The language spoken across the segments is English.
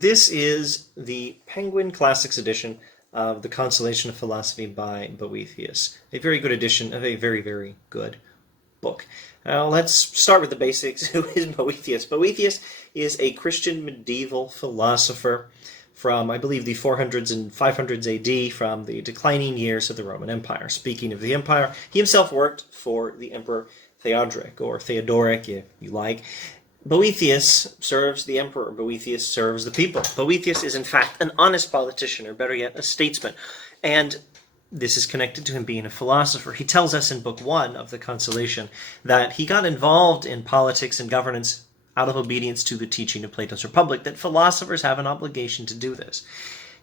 This is the Penguin Classics edition of the Consolation of Philosophy by Boethius. A very good edition of a very, very good book. Now let's start with the basics. Who is Boethius? Boethius is a Christian medieval philosopher from, I believe, the 400s and 500s AD, from the declining years of the Roman Empire. Speaking of the empire, he himself worked for the Emperor Theodoric, or Theodoric, if you like. Boethius serves the emperor. Boethius serves the people. Boethius is, in fact, an honest politician, or better yet, a statesman. And this is connected to him being a philosopher. He tells us in Book 1 of the Consolation that he got involved in politics and governance out of obedience to the teaching of Plato's Republic, that philosophers have an obligation to do this.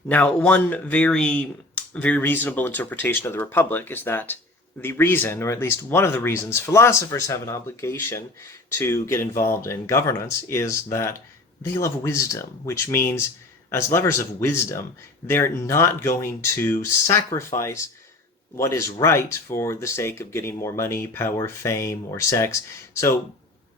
Now, one very, very reasonable interpretation of the Republic is that the reason, or at least one of the reasons, philosophers have an obligation to get involved in governance is that they love wisdom, which means, as lovers of wisdom, they're not going to sacrifice what is right for the sake of getting more money, power, fame, or sex. So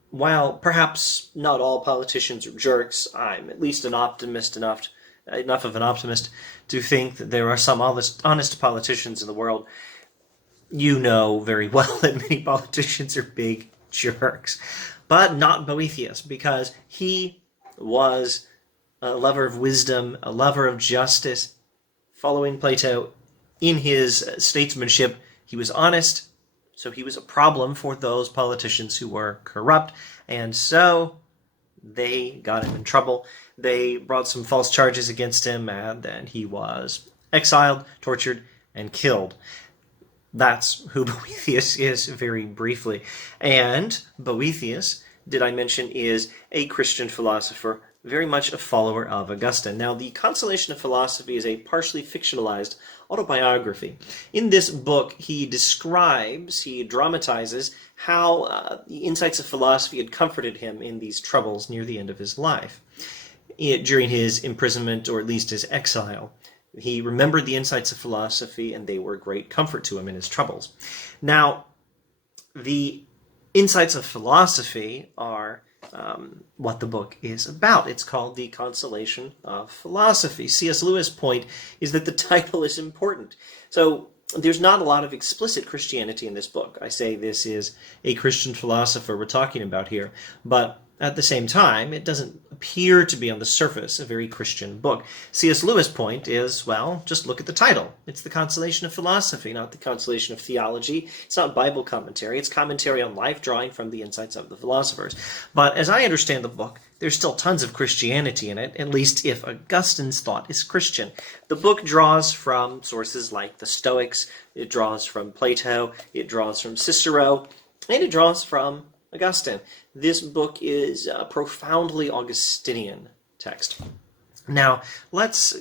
while perhaps not all politicians are jerks, I'm at least an optimist enough of an optimist to think that there are some honest politicians in the world. You know very well that many politicians are big jerks, but not Boethius, because he was a lover of wisdom, a lover of justice, following Plato in his statesmanship. He was honest, so he was a problem for those politicians who were corrupt, and so they got him in trouble. They brought some false charges against him, and then he was exiled, tortured, and killed. That's who Boethius is, very briefly. And Boethius, did I mention, is a Christian philosopher, very much a follower of Augustine. Now, the Consolation of Philosophy is a partially fictionalized autobiography. In this book, he dramatizes how the insights of philosophy had comforted him in these troubles near the end of his life, during his imprisonment, or at least his exile. He remembered the insights of philosophy, and they were a great comfort to him in his troubles. Now, the insights of philosophy are what the book is about. It's called The Consolation of Philosophy. C.S. Lewis' point is that the title is important. So there's not a lot of explicit Christianity in this book. I say this is a Christian philosopher we're talking about here, but at the same time, it doesn't appear to be on the surface a very Christian book. C.S. Lewis' point is, well, just look at the title. It's the Consolation of Philosophy, not the Consolation of Theology. It's not Bible commentary. It's commentary on life, drawing from the insights of the philosophers. But as I understand the book, there's still tons of Christianity in it, at least if Augustine's thought is Christian. The book draws from sources like the Stoics, it draws from Plato, it draws from Cicero, and it draws from Augustine. This book is a profoundly Augustinian text. Now, let's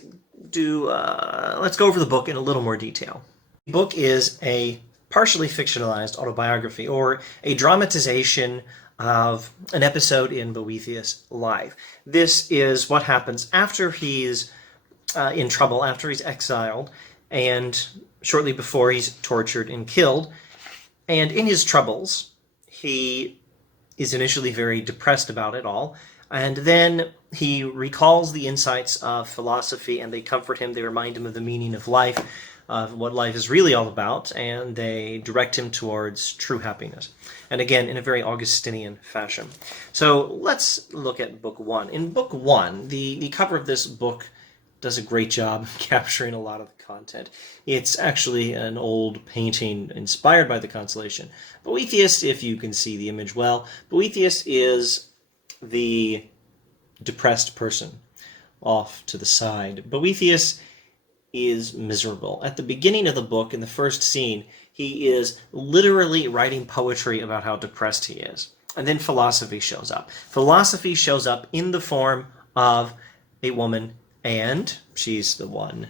go over the book in a little more detail. The book is a partially fictionalized autobiography, or a dramatization of an episode in Boethius' life. This is what happens after he's in trouble, after he's exiled, and shortly before he's tortured and killed. And in his troubles, he is initially very depressed about it all, and then he recalls the insights of philosophy, and they comfort him. They remind him of the meaning of life, of what life is really all about, and they direct him towards true happiness. And again, in a very Augustinian fashion. So let's look at Book 1. In Book 1, the cover of this book does a great job capturing a lot of the content. It's actually an old painting inspired by the Consolation. Boethius, if you can see the image well, Boethius is the depressed person off to the side. Boethius is miserable. At the beginning of the book, in the first scene, he is literally writing poetry about how depressed he is. And then philosophy shows up. Philosophy shows up in the form of a woman, and she's the one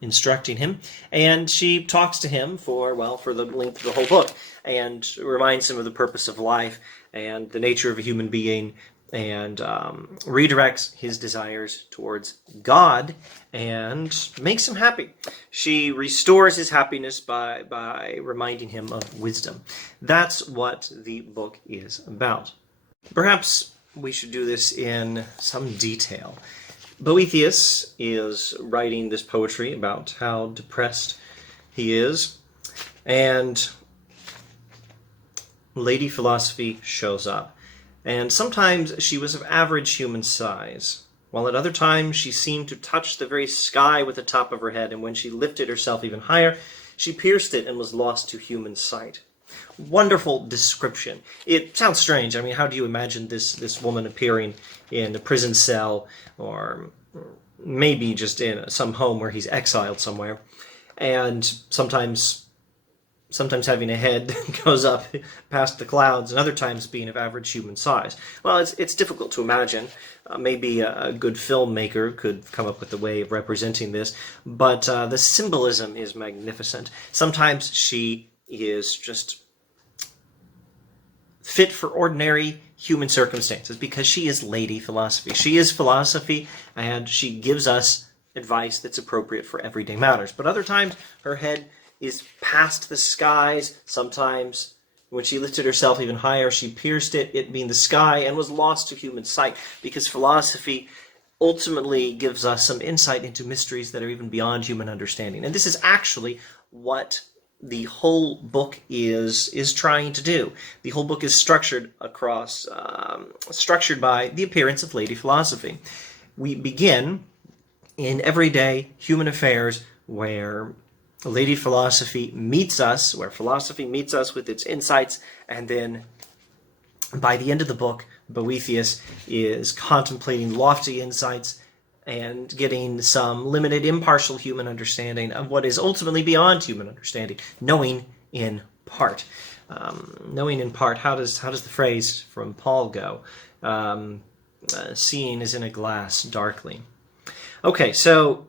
instructing him, and she talks to him for the length of the whole book, and reminds him of the purpose of life and the nature of a human being, and redirects his desires towards God and makes him happy. She restores his happiness by reminding him of wisdom. That's what the book is about. Perhaps we should do this in some detail. Boethius is writing this poetry about how depressed he is, and Lady Philosophy shows up. And sometimes she was of average human size, while at other times she seemed to touch the very sky with the top of her head, and when she lifted herself even higher, she pierced it and was lost to human sight. Wonderful description. It sounds strange. I mean, how do you imagine this woman appearing in a prison cell, or maybe just in some home where he's exiled somewhere, and sometimes having a head that goes up past the clouds, and other times being of average human size? Well, it's difficult to imagine. Maybe a good filmmaker could come up with a way of representing this, but the symbolism is magnificent. Sometimes she is just fit for ordinary human circumstances because she is Lady Philosophy. She is philosophy, and she gives us advice that's appropriate for everyday matters. But other times, her head is past the skies. Sometimes, when she lifted herself even higher, she pierced it, it being the sky, and was lost to human sight, because philosophy ultimately gives us some insight into mysteries that are even beyond human understanding. And this is actually what the whole book is trying to do. The whole book is structured by the appearance of Lady Philosophy. We begin in everyday human affairs where Lady Philosophy meets us, where philosophy meets us with its insights, and then by the end of the book, Boethius is contemplating lofty insights and getting some limited, impartial human understanding of what is ultimately beyond human understanding, knowing in part. Knowing in part, how does the phrase from Paul go? Seeing is in a glass darkly. Okay, so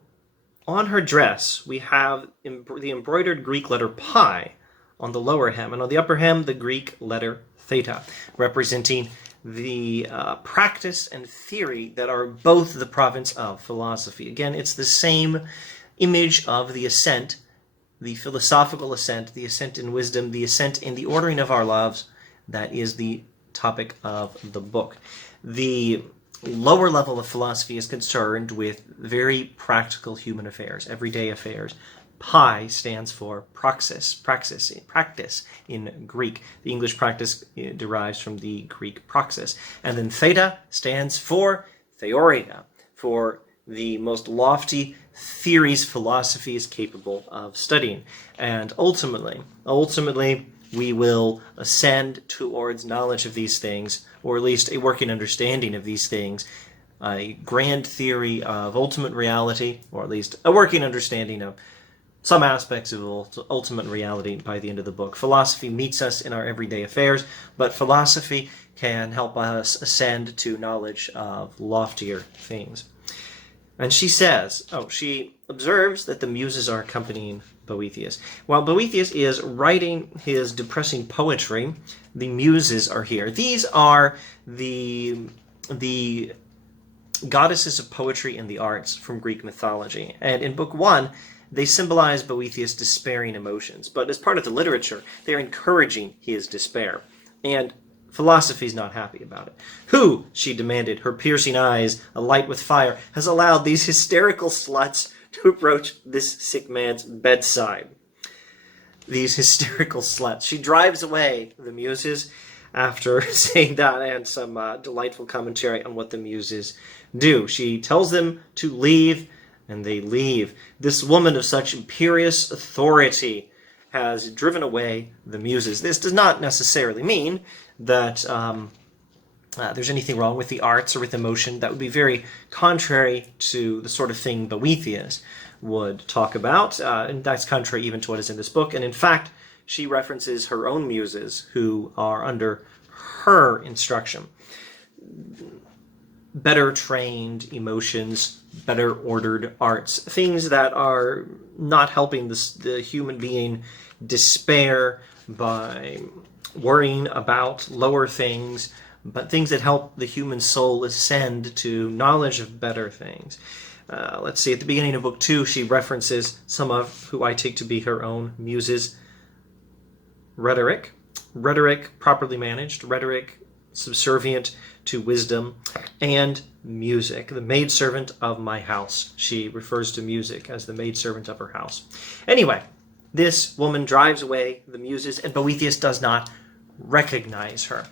on her dress, we have the embroidered Greek letter pi on the lower hem, and on the upper hem, the Greek letter theta, representing the practice and theory that are both the province of philosophy. Again, it's the same image of the ascent, the philosophical ascent, the ascent in wisdom, the ascent in the ordering of our lives. That is the topic of the book. The lower level of philosophy is concerned with very practical human affairs, everyday affairs. Pi stands for praxis, practice in Greek. The English practice derives from the Greek praxis. And then theta stands for theoria, for the most lofty theories philosophy is capable of studying. And ultimately, we will ascend towards knowledge of these things, or at least a working understanding of these things, a grand theory of ultimate reality, or at least a working understanding of some aspects of ultimate reality by the end of the book. Philosophy meets us in our everyday affairs, but philosophy can help us ascend to knowledge of loftier things. And she observes that the muses are accompanying Boethius. While Boethius is writing his depressing poetry, the muses are here. These are the goddesses of poetry and the arts from Greek mythology. And in Book 1, they symbolize Boethius' despairing emotions, but as part of the literature, they're encouraging his despair. And philosophy's not happy about it. Who, she demanded, her piercing eyes alight with fire, has allowed these hysterical sluts to approach this sick man's bedside? These hysterical sluts. She drives away the muses after saying that, and some delightful commentary on what the muses do. She tells them to leave, and they leave. This woman of such imperious authority has driven away the muses. This does not necessarily mean that there's anything wrong with the arts or with emotion. That would be very contrary to the sort of thing Boethius would talk about, and that's contrary even to what is in this book. And in fact, she references her own muses who are under her instruction. Better trained emotions, better ordered arts, things that are not helping the human being despair by worrying about lower things, but things that help the human soul ascend to knowledge of better things. Let's see, at the beginning of Book 2, she references some of who I take to be her own muses. Rhetoric properly managed, rhetoric subservient to wisdom, and music. The maidservant of my house. She refers to music as the maidservant of her house. Anyway, this woman drives away the muses, and Boethius does not recognize her.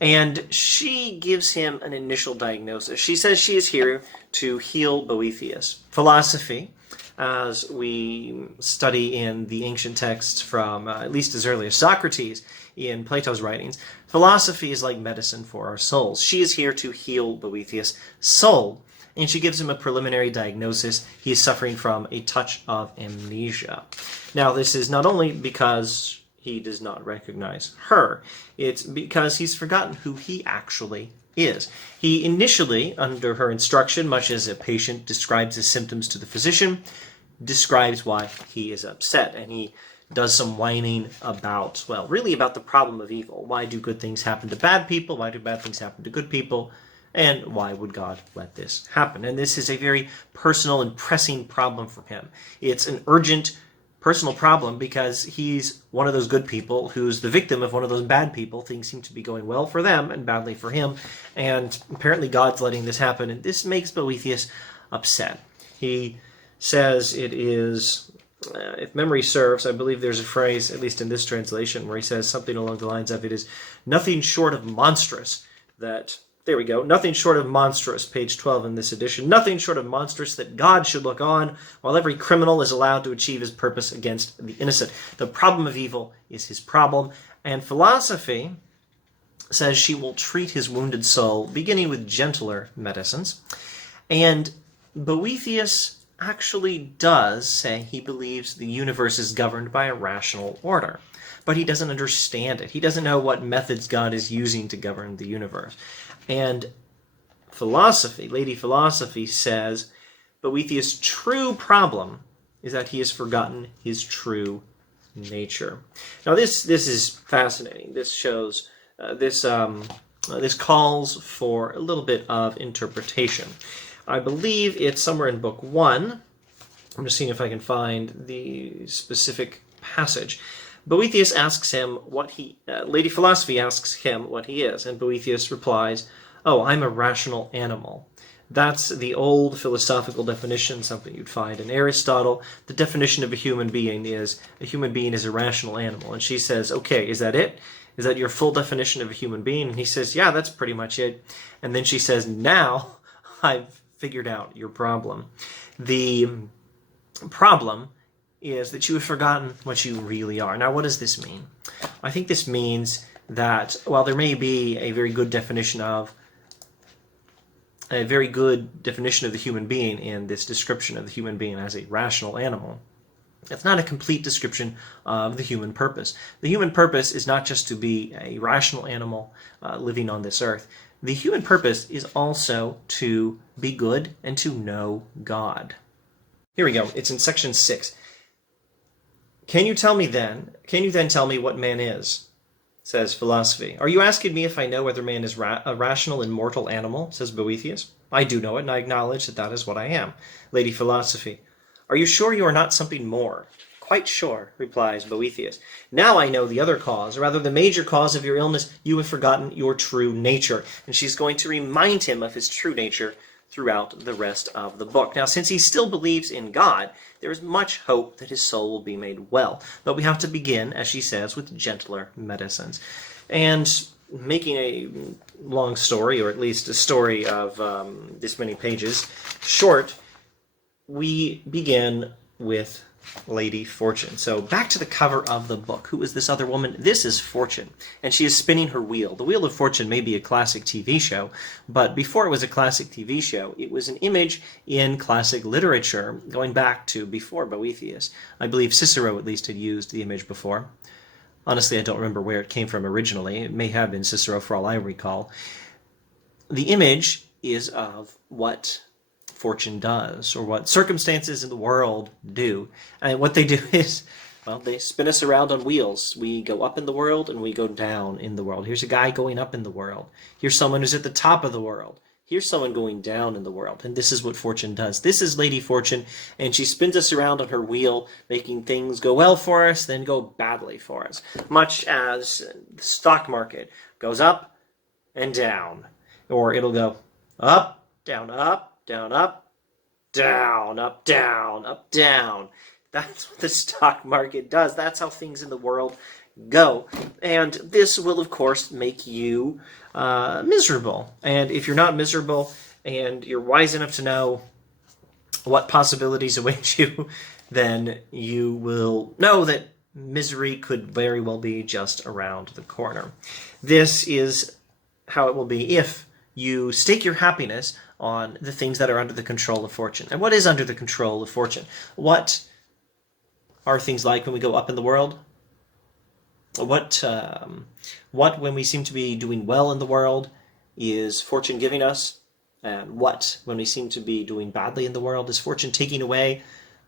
And she gives him an initial diagnosis. She says she is here to heal Boethius. Philosophy, as we study in the ancient texts from at least as early as Socrates in Plato's writings, philosophy is like medicine for our souls. She is here to heal Boethius' soul, and she gives him a preliminary diagnosis. He is suffering from a touch of amnesia. Now, this is not only because he does not recognize her, it's because he's forgotten who he actually is. He initially, under her instruction, much as a patient describes his symptoms to the physician, describes why he is upset, and he does some whining about, well, really about the problem of evil. Why do good things happen to bad people? Why do bad things happen to good people? And why would God let this happen? And this is a very personal and pressing problem for him. It's an urgent personal problem because he's one of those good people who's the victim of one of those bad people. Things seem to be going well for them and badly for him, and apparently God's letting this happen, and this makes Boethius upset. He says it is, if memory serves, I believe there's a phrase, at least in this translation, where he says something along the lines of, it is nothing short of monstrous that, there we go, nothing short of monstrous, page 12 in this edition, nothing short of monstrous that God should look on while every criminal is allowed to achieve his purpose against the innocent. The problem of evil is his problem, and philosophy says she will treat his wounded soul, beginning with gentler medicines. And Boethius actually does say he believes the universe is governed by a rational order, but he doesn't understand it. He doesn't know what methods God is using to govern the universe. And philosophy, Lady Philosophy, says Boethius' true problem is that he has forgotten his true nature. Now this is fascinating. This shows, this calls for a little bit of interpretation. I believe it's somewhere in Book 1. I'm just seeing if I can find the specific passage. Boethius asks him what he, Lady Philosophy asks him what he is, and Boethius replies, "Oh, I'm a rational animal." That's the old philosophical definition, something you'd find in Aristotle. The definition of a human being is a rational animal. And she says, okay, is that it? Is that your full definition of a human being? And he says, yeah, that's pretty much it. And then she says, now I've figured out your problem. The problem is that you have forgotten what you really are. Now, what does this mean? I think this means that while there may be a very good definition of the human being in this description of the human being as a rational animal, it's not a complete description of the human purpose. The human purpose is not just to be a rational animal living on this earth. The human purpose is also to be good and to know God. Here we go. It's in section 6. Can you then tell me what man is? Says Philosophy. Are you asking me if I know whether man is a rational and mortal animal? Says Boethius. I do know it, and I acknowledge that that is what I am. Lady Philosophy. Are you sure you are not something more? Quite sure, replies Boethius. Now I know the other cause, or rather the major cause of your illness. You have forgotten your true nature. And she's going to remind him of his true nature throughout the rest of the book. Now, since he still believes in God, there is much hope that his soul will be made well. But we have to begin, as she says, with gentler medicines. And making a long story, or at least a story of this many pages, short, we begin with Lady Fortune. So back to the cover of the book. Who is this other woman? This is Fortune, and she is spinning her wheel. The Wheel of Fortune may be a classic TV show, but before it was a classic TV show, it was an image in classic literature going back to before Boethius. I believe Cicero at least had used the image before. Honestly, I don't remember where it came from originally. It may have been Cicero for all I recall. The image is of what fortune does, or what circumstances in the world do. And what they do is, well, they spin us around on wheels. We go up in the world and we go down in the world. Here's a guy going up in the world. Here's someone who's at the top of the world. Here's someone going down in the world. And this is what fortune does. This is Lady Fortune, and she spins us around on her wheel, making things go well for us, then go badly for us. Much as the stock market goes up and down. Or it'll go up, down, up, down, up, down, up, down, up, down. That's what the stock market does. That's how things in the world go. And this will, of course, make you miserable. And if you're not miserable and you're wise enough to know what possibilities await you, then you will know that misery could very well be just around the corner. This is how it will be if you stake your happiness on the things that are under the control of fortune. And what is under the control of fortune? What are things like when we go up in the world? What when we seem to be doing well in the world is fortune giving us? And what, when we seem to be doing badly in the world, is fortune taking away?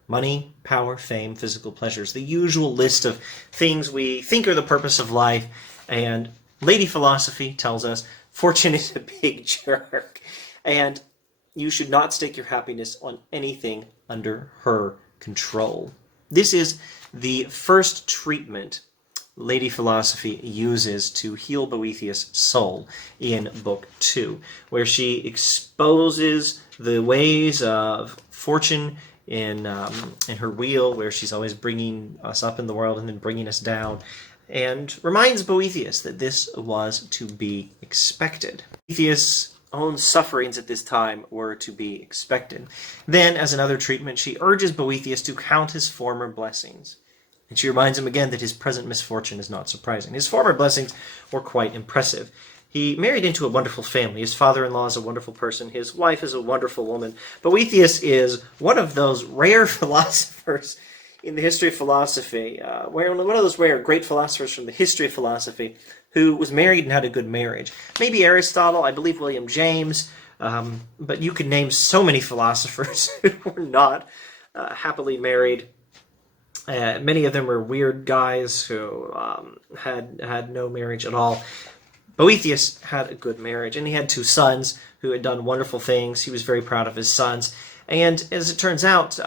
Money, power, fame, physical pleasures. The usual list of things we think are the purpose of life. And Lady Philosophy tells us fortune is a big jerk. And you should not stake your happiness on anything under her control. This is the first treatment Lady Philosophy uses to heal Boethius' soul in Book 2, where she exposes the ways of fortune in her wheel, where she's always bringing us up in the world and then bringing us down, and reminds Boethius that this was to be expected. Boethius' own sufferings at this time were to be expected. Then, as another treatment, she urges Boethius to count his former blessings. And she reminds him again that his present misfortune is not surprising. His former blessings were quite impressive. He married into a wonderful family. His father-in-law is a wonderful person. His wife is a wonderful woman. Boethius is one of those rare philosophers in the history of philosophy, one of those rare great philosophers from the history of philosophy who was married and had a good marriage. Maybe Aristotle, I believe William James, but you could name so many philosophers who were not happily married. Many of them were weird guys who had no marriage at all. Boethius had a good marriage, and he had 2 sons who had done wonderful things. He was very proud of his sons. And as it turns out,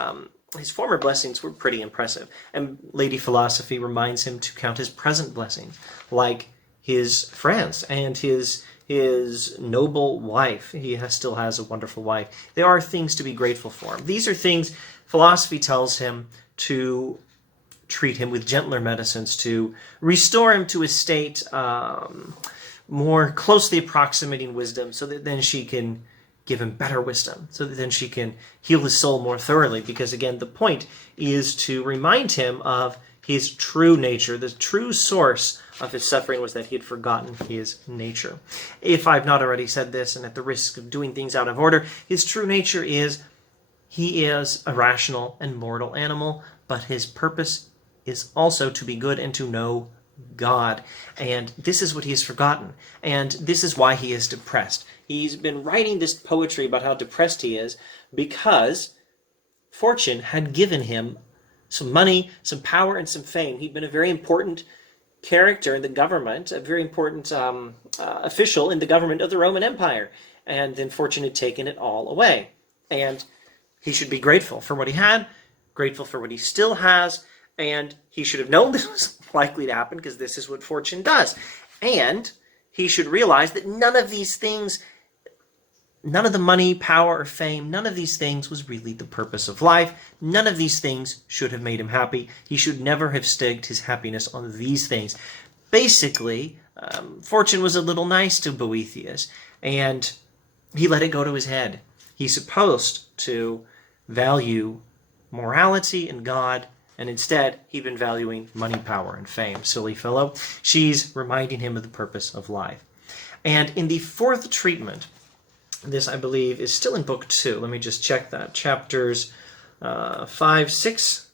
his former blessings were pretty impressive. And Lady Philosophy reminds him to count his present blessings, like his friends and his noble wife. He still has a wonderful wife. There are things to be grateful for. These are things philosophy tells him to treat him with gentler medicines, to restore him to a state more closely approximating wisdom, so that then she can give him better wisdom, so that then she can heal his soul more thoroughly. Because again, the point is to remind him of his true nature. The true source of his suffering was that he had forgotten his nature. If I've not already said this, and at the risk of doing things out of order, his true nature is he is a rational and mortal animal, but his purpose is also to be good and to know God. And this is what he has forgotten. And this is why he is depressed. He's been writing this poetry about how depressed he is because fortune had given him some money, some power, and some fame. He'd been a very important character in the government, a very important official in the government of the Roman Empire. And then fortune had taken it all away. And he should be grateful for what he had, grateful for what he still has, and he should have known this was likely to happen because this is what fortune does. And he should realize that none of these things, none of the money, power, or fame, none of these things was really the purpose of life. None of these things should have made him happy. He should never have staked his happiness on these things. Basically, fortune was a little nice to Boethius, and he let it go to his head. He's supposed to value morality and God, and instead, he'd been valuing money, power, and fame. Silly fellow. She's reminding him of the purpose of life. And in the 4th treatment, this, I believe, is still in Book 2. Let me just check that. Chapters 5, 6,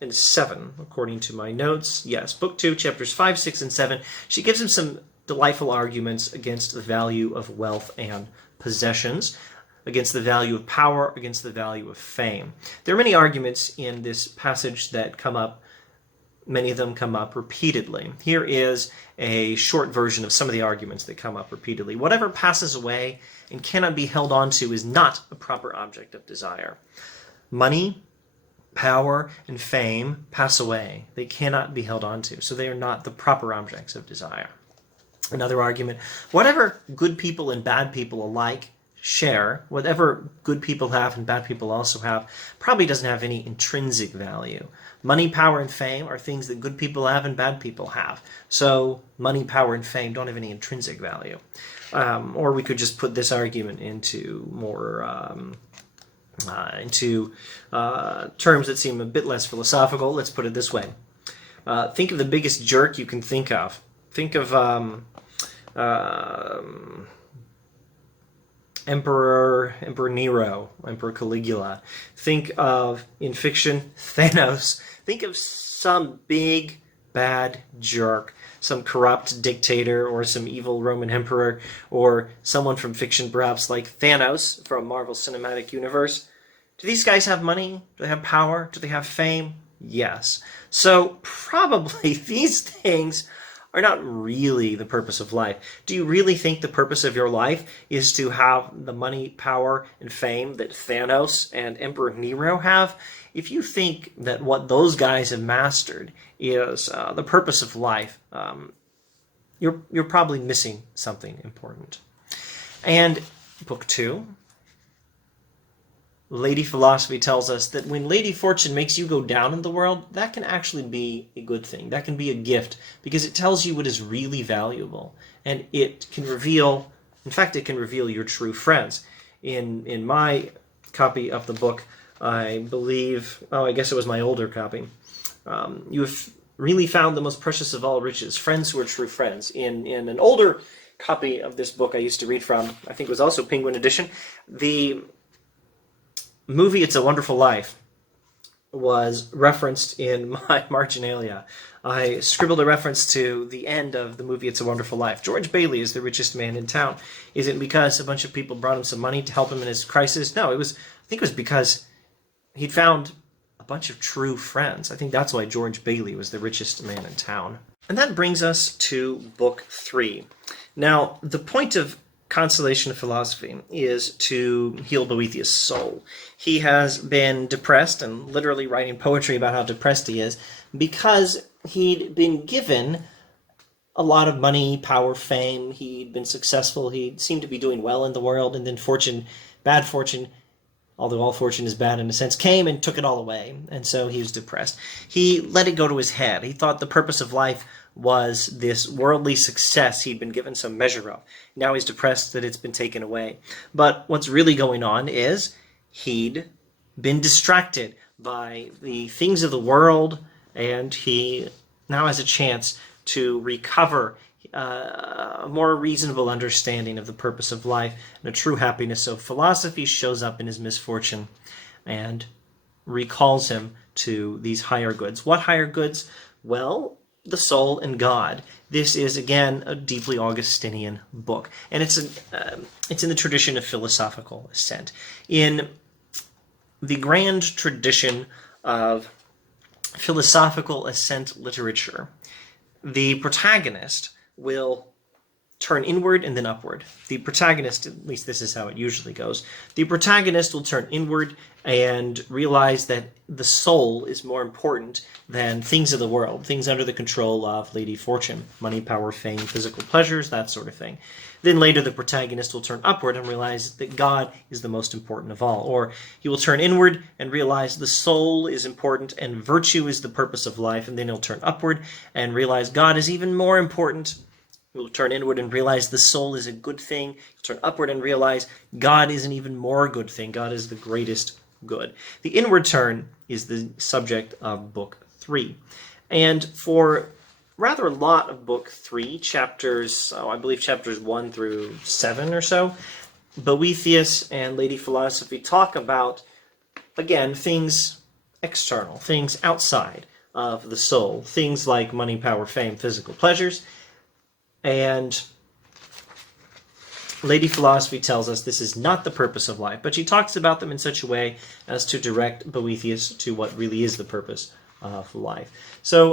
and 7, according to my notes. Yes, Book 2, chapters 5, 6, and 7. She gives him some delightful arguments against the value of wealth and possessions, against the value of power, against the value of fame. There are many arguments in this passage that come up. Many of them come up repeatedly. Here is a short version of some of the arguments that come up repeatedly. Whatever passes away and cannot be held on to is not a proper object of desire. Money, power, and fame pass away. They cannot be held on to, so they are not the proper objects of desire. Another argument, whatever good people and bad people alike share, whatever good people have and bad people also have, probably doesn't have any intrinsic value. Money, power, and fame are things that good people have and bad people have. So money, power, and fame don't have any intrinsic value. Or we could just put this argument into more terms that seem a bit less philosophical. Let's put it this way. Think of the biggest jerk you can think of. Think of Emperor Nero, Emperor Caligula. Think of, in fiction, Thanos. Think of some big, bad jerk, some corrupt dictator, or some evil Roman emperor, or someone from fiction, perhaps like Thanos from Marvel's Cinematic Universe. Do these guys have money? Do they have power? Do they have fame? Yes. So probably these things are not really the purpose of life. Do you really think the purpose of your life is to have the money, power, and fame that Thanos and Emperor Nero have? If you think that what those guys have mastered is the purpose of life, you're probably missing something important. And Book 2, Lady Philosophy tells us that when Lady Fortune makes you go down in the world, that can actually be a good thing. That can be a gift, because it tells you what is really valuable. And it can reveal, in fact, it can reveal your true friends. In my copy of the book, I believe, I guess it was my older copy, you have really found the most precious of all riches, friends who are true friends. In an older copy of this book I used to read from, I think it was also Penguin Edition, the movie It's a Wonderful Life was referenced in my marginalia. I scribbled a reference to the end of the movie It's a Wonderful Life. George Bailey is the richest man in town. Is it because a bunch of people brought him some money to help him in his crisis? No, I think it was because he'd found a bunch of true friends. I think that's why George Bailey was the richest man in town. And that brings us to Book 3. Now, the point of Consolation of Philosophy is to heal Boethius' soul. He has been depressed and literally writing poetry about how depressed he is because he'd been given a lot of money, power, fame. He'd been successful. He seemed to be doing well in the world, and then fortune, bad fortune, although all fortune is bad in a sense, came and took it all away, and so he was depressed. He let it go to his head. He thought the purpose of life was this worldly success he'd been given some measure of. Now he's depressed that it's been taken away. But what's really going on is he'd been distracted by the things of the world, and he now has a chance to recover a more reasonable understanding of the purpose of life and a true happiness. So philosophy shows up in his misfortune and recalls him to these higher goods. What higher goods? Well, the soul and God. This is, again, a deeply Augustinian book, and it's in the tradition of philosophical assent. In the grand tradition of philosophical assent literature, the protagonist will turn inward and then upward. The protagonist, at least this is how it usually goes, the protagonist will turn inward and realize that the soul is more important than things of the world, things under the control of Lady Fortune, money, power, fame, physical pleasures, that sort of thing. Then later the protagonist will turn upward and realize that God is the most important of all. Or he will turn inward and realize the soul is important and virtue is the purpose of life, and then he'll turn upward and realize God is even more important. He'll turn inward and realize the soul is a good thing. He'll turn upward and realize God is an even more good thing. God is the greatest good. The inward turn is the subject of Book 3. And for rather a lot of Book 3, chapters 1 through 7 or so, Boethius and Lady Philosophy talk about, again, things external, things outside of the soul, things like money, power, fame, physical pleasures. And Lady Philosophy tells us this is not the purpose of life, but she talks about them in such a way as to direct Boethius to what really is the purpose of life. So,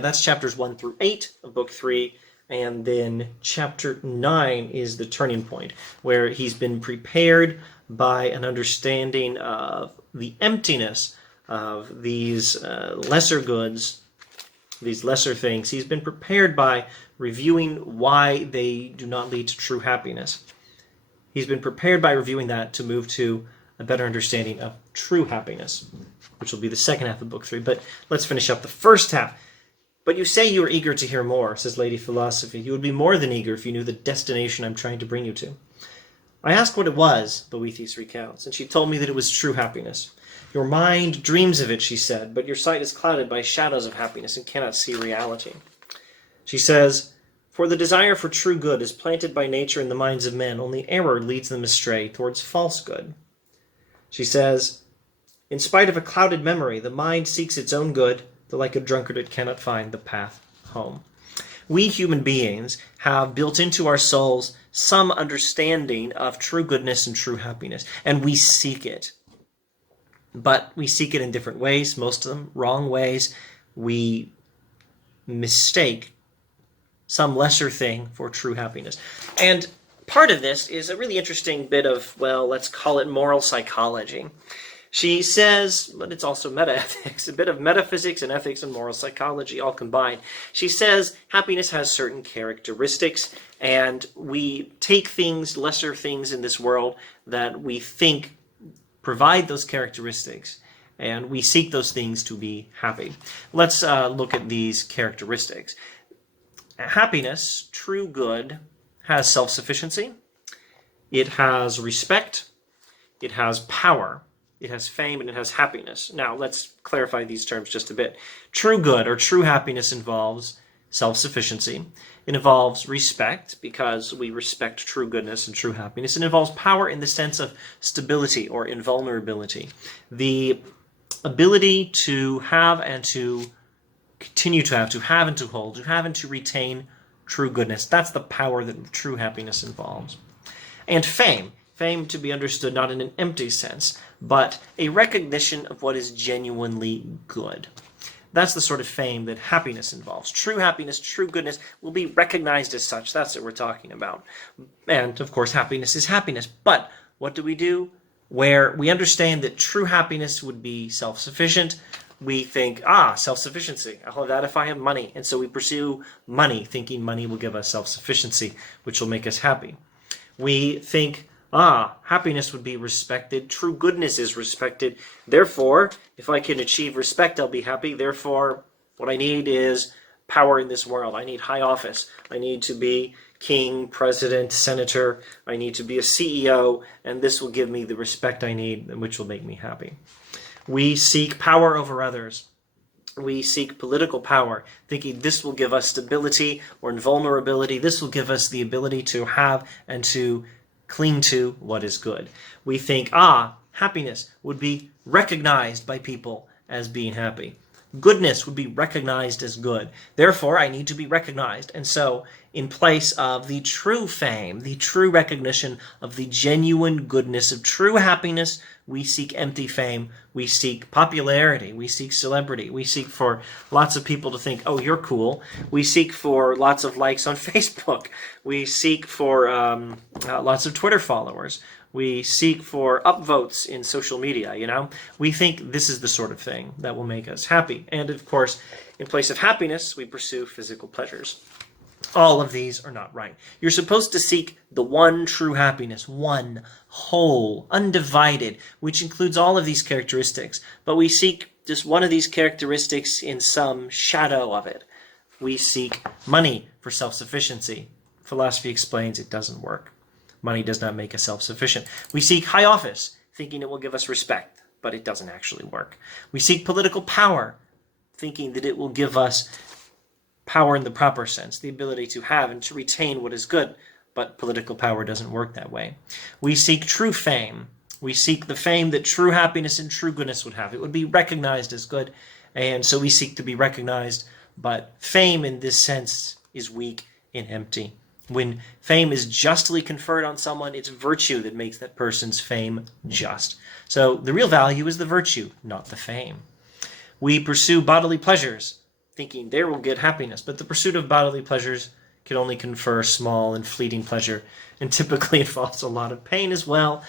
that's chapters 1 through 8 of Book 3, and then chapter 9 is the turning point, where he's been prepared by an understanding of the emptiness of these lesser goods these lesser things, he's been prepared by reviewing why they do not lead to true happiness. He's been prepared by reviewing that to move to a better understanding of true happiness, which will be the second half of Book 3. But let's finish up the first half. But you say you are eager to hear more, says Lady Philosophy. You would be more than eager if you knew the destination I'm trying to bring you to. I asked what it was, Boethius recounts, and she told me that it was true happiness. Your mind dreams of it, she said, but your sight is clouded by shadows of happiness and cannot see reality. She says, for the desire for true good is planted by nature in the minds of men, only error leads them astray towards false good. She says, in spite of a clouded memory, the mind seeks its own good, though like a drunkard it cannot find the path home. We human beings have built into our souls some understanding of true goodness and true happiness, and we seek it. But we seek it in different ways, most of them wrong ways. We mistake some lesser thing for true happiness. And part of this is a really interesting bit of, well, let's call it moral psychology. She says, but it's also metaethics, a bit of metaphysics and ethics and moral psychology all combined. She says happiness has certain characteristics, and we take things, lesser things in this world that we think provide those characteristics, and we seek those things to be happy. Let's look at these characteristics. Happiness, true good, has self-sufficiency, it has respect, it has power, it has fame, and it has happiness. Now, let's clarify these terms just a bit. True good or true happiness involves self-sufficiency. It involves respect, because we respect true goodness and true happiness. It involves power in the sense of stability or invulnerability. The ability to have and to continue to have and to hold, to have and to retain true goodness. That's the power that true happiness involves. And fame. Fame to be understood not in an empty sense, but a recognition of what is genuinely good. That's the sort of fame that happiness involves. True happiness, true goodness will be recognized as such. That's what we're talking about. And, of course, happiness is happiness. But what do we do? Where we understand that true happiness would be self-sufficient, we think, self-sufficiency. I'll have that if I have money. And so we pursue money, thinking money will give us self-sufficiency, which will make us happy. We think, happiness would be respected. True goodness is respected. Therefore, if I can achieve respect, I'll be happy. Therefore, what I need is power in this world. I need high office. I need to be king, president, senator. I need to be a CEO, and this will give me the respect I need, which will make me happy. We seek power over others. We seek political power, thinking this will give us stability or invulnerability. This will give us the ability to have and to cling to what is good. We think, happiness would be recognized by people as being happy. Goodness would be recognized as good. Therefore, I need to be recognized. And so, in place of the true fame, the true recognition of the genuine goodness of true happiness, we seek empty fame. We seek popularity. We seek celebrity. We seek for lots of people to think, oh, you're cool. We seek for lots of likes on Facebook. We seek for lots of Twitter followers. We seek for upvotes in social media, We think this is the sort of thing that will make us happy. And, of course, in place of happiness, we pursue physical pleasures. All of these are not right. You're supposed to seek the one true happiness, one, whole, undivided, which includes all of these characteristics. But we seek just one of these characteristics in some shadow of it. We seek money for self-sufficiency. Philosophy explains it doesn't work. Money does not make us self-sufficient. We seek high office, thinking it will give us respect, but it doesn't actually work. We seek political power, thinking that it will give us power in the proper sense, the ability to have and to retain what is good, but political power doesn't work that way. We seek true fame. We seek the fame that true happiness and true goodness would have. It would be recognized as good, and so we seek to be recognized, but fame in this sense is weak and empty. When fame is justly conferred on someone, it's virtue that makes that person's fame just. So the real value is the virtue, not the fame. We pursue bodily pleasures, thinking there will get happiness, but the pursuit of bodily pleasures can only confer small and fleeting pleasure, and typically involves a lot of pain as well.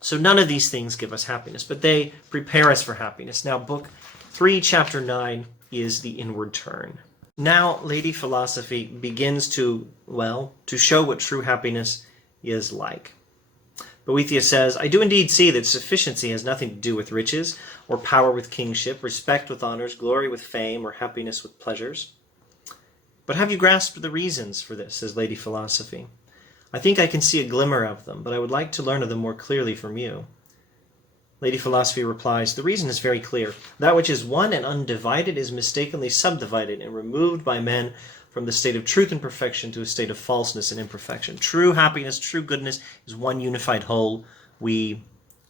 So none of these things give us happiness, but they prepare us for happiness. Now, Book 3, Chapter 9 is the inward turn. Now, Lady Philosophy begins to show what true happiness is like. Boethius says, I do indeed see that sufficiency has nothing to do with riches, or power with kingship, respect with honors, glory with fame, or happiness with pleasures. But have you grasped the reasons for this, says Lady Philosophy? I think I can see a glimmer of them, but I would like to learn of them more clearly from you. Lady Philosophy replies, the reason is very clear. That which is one and undivided is mistakenly subdivided and removed by men from the state of truth and perfection to a state of falseness and imperfection. True happiness, true goodness is one unified whole. We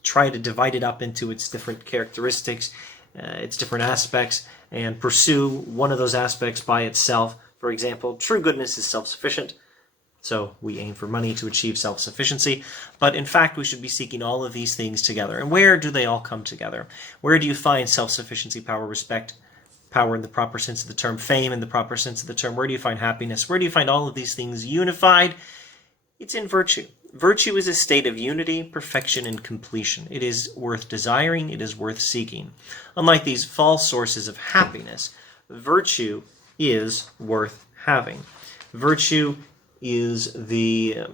try to divide it up into its different characteristics, its different aspects, and pursue one of those aspects by itself. For example, true goodness is self-sufficient, so we aim for money to achieve self-sufficiency. But in fact, we should be seeking all of these things together. And where do they all come together? Where do you find self-sufficiency, power, respect, power in the proper sense of the term, fame in the proper sense of the term? Where do you find happiness? Where do you find all of these things unified? It's in virtue. Virtue is a state of unity, perfection, and completion. It is worth desiring. It is worth seeking. Unlike these false sources of happiness, virtue is worth having. Virtue is the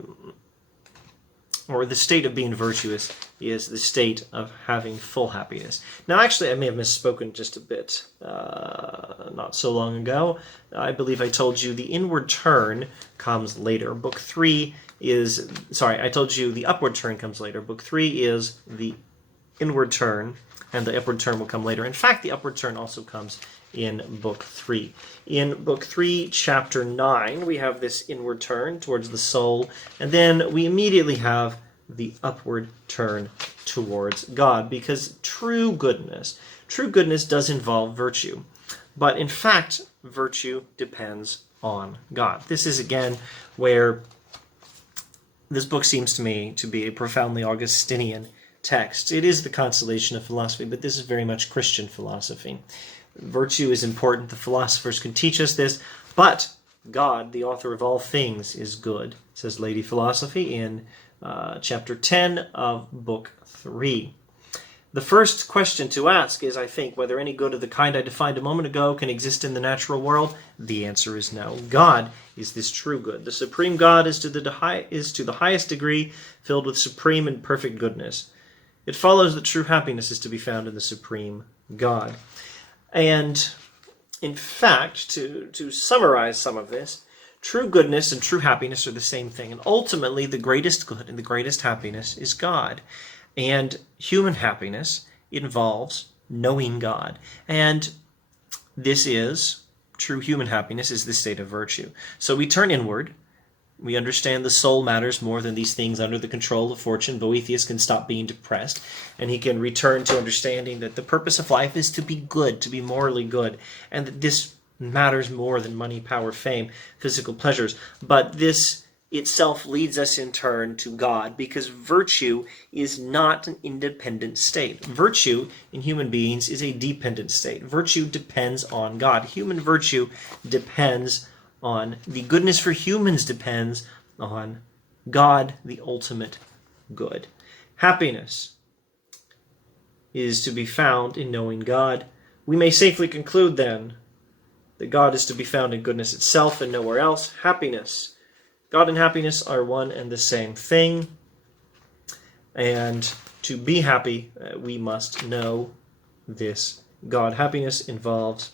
state of being virtuous is the state of having full happiness. Now, actually, I may have misspoken just a bit not so long ago. I believe I told you the inward turn comes later. Book 3 is, I told you the upward turn comes later. Book 3 is the inward turn, and the upward turn will come later. In fact, the upward turn also comes in Book 3. In Book 3, Chapter 9, we have this inward turn towards the soul, and then we immediately have the upward turn towards God, because true goodness does involve virtue. But in fact, virtue depends on God. This is, again, where this book seems to me to be a profoundly Augustinian text. It is the consolation of philosophy, but this is very much Christian philosophy. Virtue is important. The philosophers can teach us this, but God, the author of all things, is good, says Lady Philosophy in chapter 10 of Book 3. The first question to ask is, I think, whether any good of the kind I defined a moment ago can exist in the natural world. The answer is no. God is this true good. The supreme God is to the highest degree filled with supreme and perfect goodness. It follows that true happiness is to be found in the supreme God. And in fact, to summarize some of this, true goodness and true happiness are the same thing. And ultimately, the greatest good and the greatest happiness is God. And human happiness involves knowing God. And this is, true human happiness is the state of virtue. So we turn inward. We understand the soul matters more than these things under the control of fortune. Boethius can stop being depressed, and he can return to understanding that the purpose of life is to be good, to be morally good, and that this matters more than money, power, fame, physical pleasures. But this itself leads us in turn to God, because virtue is not an independent state. Virtue in human beings is a dependent state. Virtue depends on God. Human virtue depends on, the goodness for humans depends on God, the ultimate good. Happiness is to be found in knowing God. We may safely conclude then that God is to be found in goodness itself and nowhere else. Happiness. God and happiness are one and the same thing. And to be happy, we must know this God. Happiness involves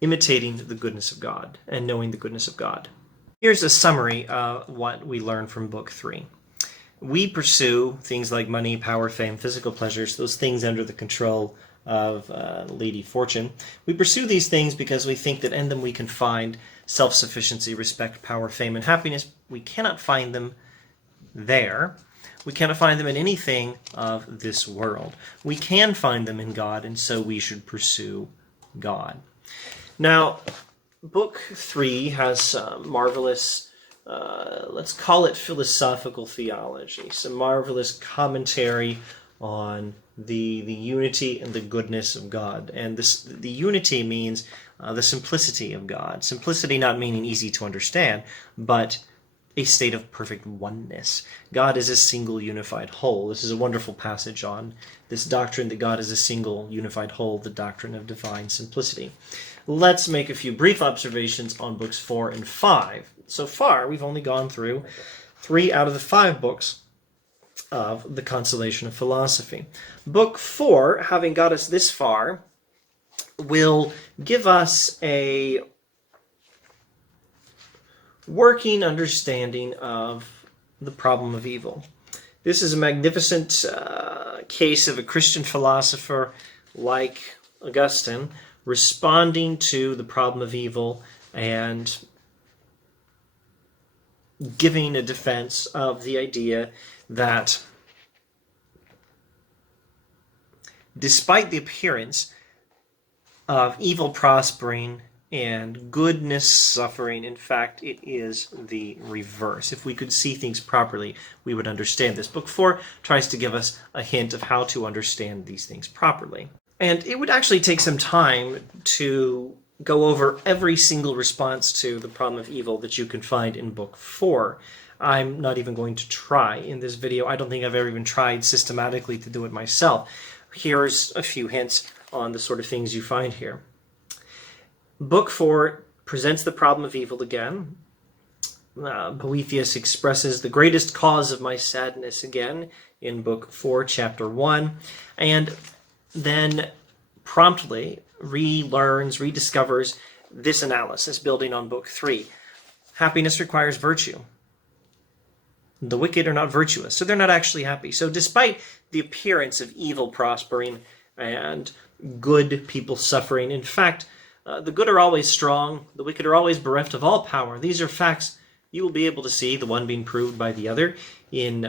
imitating the goodness of God and knowing the goodness of God. Here's a summary of what we learn from Book 3. We pursue things like money, power, fame, physical pleasures, those things under the control of Lady Fortune. We pursue these things because we think that in them we can find self-sufficiency, respect, power, fame, and happiness. We cannot find them there. We cannot find them in anything of this world. We can find them in God, and so we should pursue God. Now, Book 3 has some marvelous, let's call it philosophical theology, some marvelous commentary on the unity and the goodness of God. And the unity means the simplicity of God. Simplicity not meaning easy to understand, but a state of perfect oneness. God is a single unified whole. This is a wonderful passage on this doctrine that God is a single unified whole, the doctrine of divine simplicity. Let's make a few brief observations on books 4 and 5. So far, we've only gone through 3 out of the 5 books of the Consolation of Philosophy. Book 4, having got us this far, will give us a working understanding of the problem of evil. This is a magnificent case of a Christian philosopher like Augustine responding to the problem of evil and giving a defense of the idea that despite the appearance of evil prospering and goodness suffering, in fact, it is the reverse. If we could see things properly, we would understand this. Book 4 tries to give us a hint of how to understand these things properly. And it would actually take some time to go over every single response to the problem of evil that you can find in Book 4. I'm not even going to try in this video. I don't think I've ever even tried systematically to do it myself. Here's a few hints on the sort of things you find here. Book 4 presents the problem of evil again. Boethius expresses the greatest cause of my sadness again in Book 4, Chapter 1, and then promptly rediscovers this analysis building on Book 3. Happiness requires virtue. The wicked are not virtuous, so they're not actually happy. So despite the appearance of evil prospering and good people suffering, in fact, the good are always strong, the wicked are always bereft of all power. These are facts you will be able to see, the one being proved by the other, in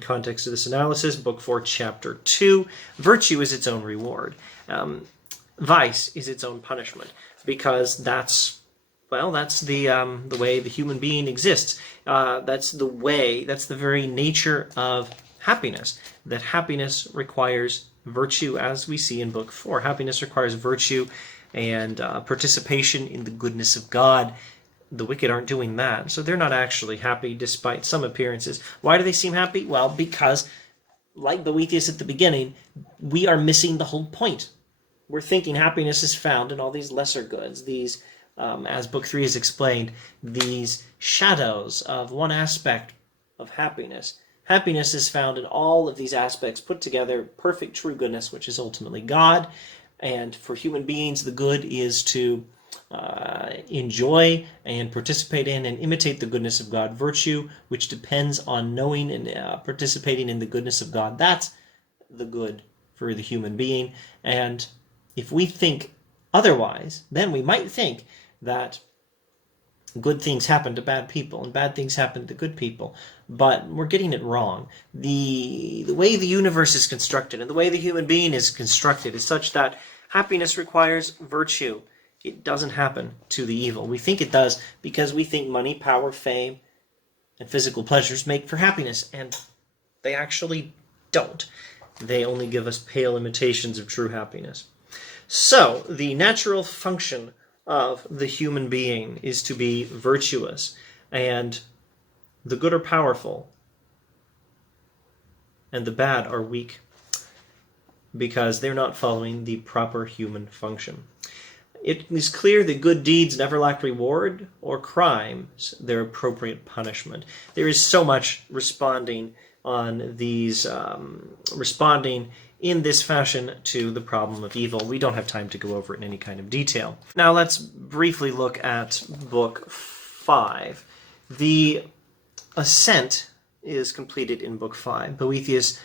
context of this analysis. Book 4, Chapter 2, virtue is its own reward. Vice is its own punishment, because that's the way the human being exists. That's the very nature of happiness, that happiness requires virtue, as we see in Book 4. Happiness requires virtue and participation in the goodness of God. The wicked aren't doing that, so they're not actually happy despite some appearances. Why do they seem happy? Well, because, like Boethius at the beginning, we are missing the whole point. We're thinking happiness is found in all these lesser goods, these, as Book 3 is explained, these shadows of one aspect of happiness. Happiness is found in all of these aspects put together, perfect true goodness, which is ultimately God. And for human beings, the good is to enjoy and participate in and imitate the goodness of God. Virtue, which depends on knowing and participating in the goodness of God. That's the good for the human being. And if we think otherwise, then we might think that good things happen to bad people and bad things happen to good people. But we're getting it wrong. The way the universe is constructed and the way the human being is constructed is such that happiness requires virtue. It doesn't happen to the evil. We think it does because we think money, power, fame, and physical pleasures make for happiness, and they actually don't. They only give us pale imitations of true happiness. So, the natural function of the human being is to be virtuous, and the good are powerful, and the bad are weak, because they're not following the proper human function. It is clear that good deeds never lack reward, or crimes their appropriate punishment. There is so much responding on these, responding in this fashion to the problem of evil. We don't have time to go over it in any kind of detail. Now let's briefly look at Book 5. The ascent is completed in Book 5. Boethius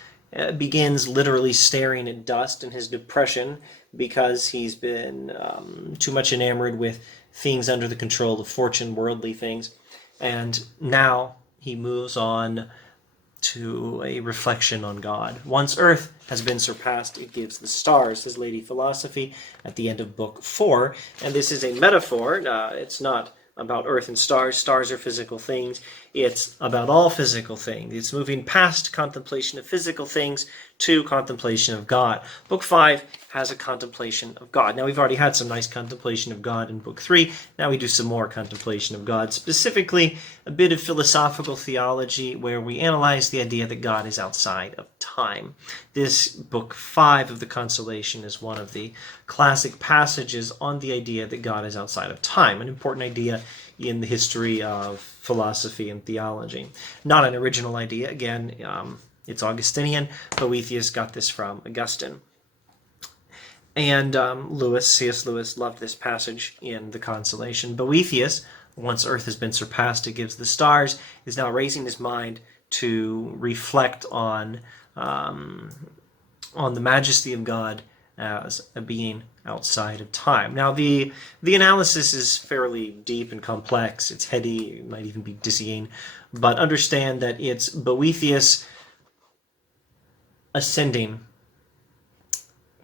begins literally staring at dust in his depression because he's been too much enamored with things under the control of fortune, worldly things. And now he moves on to a reflection on God. Once earth has been surpassed, it gives the stars, says Lady Philosophy at the end of Book 4. And this is a metaphor. It's not about earth and stars. Stars are physical things. It's about all physical things. It's moving past contemplation of physical things to contemplation of God. Book 5 has a contemplation of God. Now, we've already had some nice contemplation of God in Book 3. Now we do some more contemplation of God, specifically a bit of philosophical theology where we analyze the idea that God is outside of time. This Book 5 of the Consolation is one of the classic passages on the idea that God is outside of time, an important idea in the history of philosophy and theology. Not an original idea. Again, it's Augustinian. Boethius got this from Augustine. And C.S. Lewis loved this passage in the Consolation. Boethius, once Earth has been surpassed, it gives the stars, is now raising his mind to reflect on the majesty of God as a being outside of time. Now, the analysis is fairly deep and complex. It's heady. It might even be dizzying. But understand that it's Boethius ascending.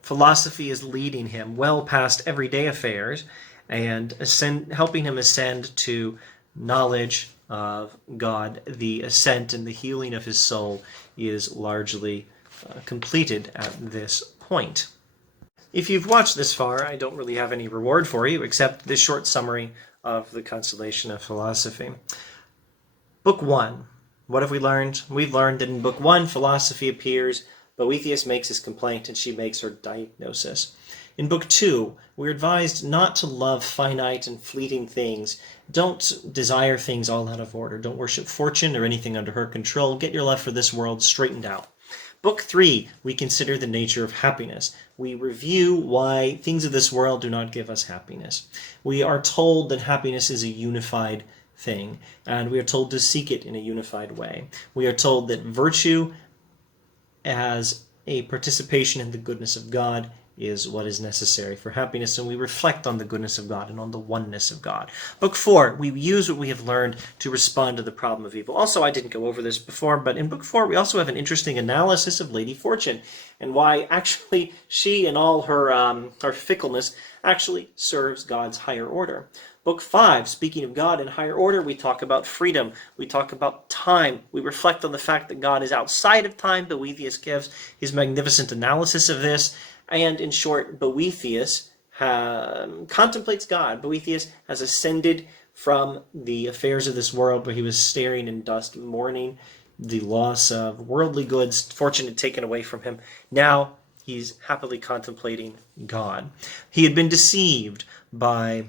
Philosophy is leading him well past everyday affairs and helping him ascend to knowledge of God. The ascent and the healing of his soul is largely completed at this point. If you've watched this far, I don't really have any reward for you except this short summary of the Consolation of Philosophy. Book 1. What have we learned? We've learned that in Book 1, philosophy appears, Boethius makes his complaint, and she makes her diagnosis. In Book 2, we're advised not to love finite and fleeting things. Don't desire things all out of order. Don't worship fortune or anything under her control. Get your love for this world straightened out. Book 3, we consider the nature of happiness. We review why things of this world do not give us happiness. We are told that happiness is a unified thing, and we are told to seek it in a unified way. We are told that virtue as a participation in the goodness of God is what is necessary for happiness, and we reflect on the goodness of God and on the oneness of God. Book 4, we use what we have learned to respond to the problem of evil. Also, I didn't go over this before, but in Book 4, we also have an interesting analysis of Lady Fortune and why actually she and all her fickleness actually serves God's higher order. Book 5, speaking of God and higher order, we talk about freedom. We talk about time. We reflect on the fact that God is outside of time. Boethius gives his magnificent analysis of this. And in short, Boethius contemplates God. Boethius has ascended from the affairs of this world where he was staring in dust, mourning the loss of worldly goods, fortune had taken away from him. Now he's happily contemplating God. He had been deceived by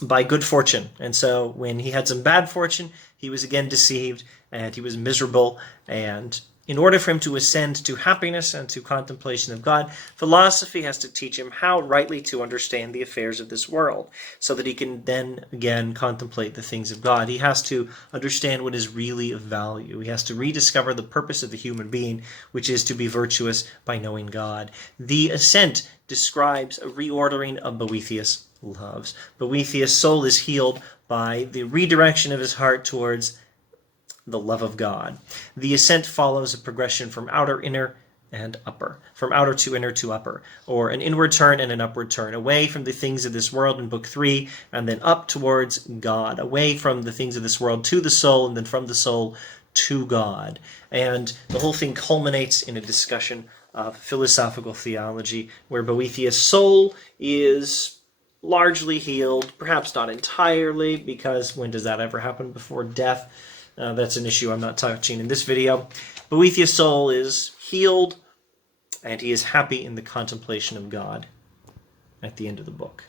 good fortune. And so when he had some bad fortune, he was again deceived and he was miserable. And in order for him to ascend to happiness and to contemplation of God, philosophy has to teach him how rightly to understand the affairs of this world so that he can then again contemplate the things of God. He has to understand what is really of value. He has to rediscover the purpose of the human being, which is to be virtuous by knowing God. The ascent describes a reordering of Boethius' loves. Boethius' soul is healed by the redirection of his heart towards the love of God. The ascent follows a progression from outer, inner, and upper, from outer to inner to upper, or an inward turn and an upward turn, away from the things of this world in Book 3, and then up towards God, away from the things of this world to the soul, and then from the soul to God. And the whole thing culminates in a discussion of philosophical theology, where Boethius' soul is largely healed, perhaps not entirely, because when does that ever happen before death? That's an issue I'm not touching in this video. Boethius' soul is healed, and he is happy in the contemplation of God at the end of the book.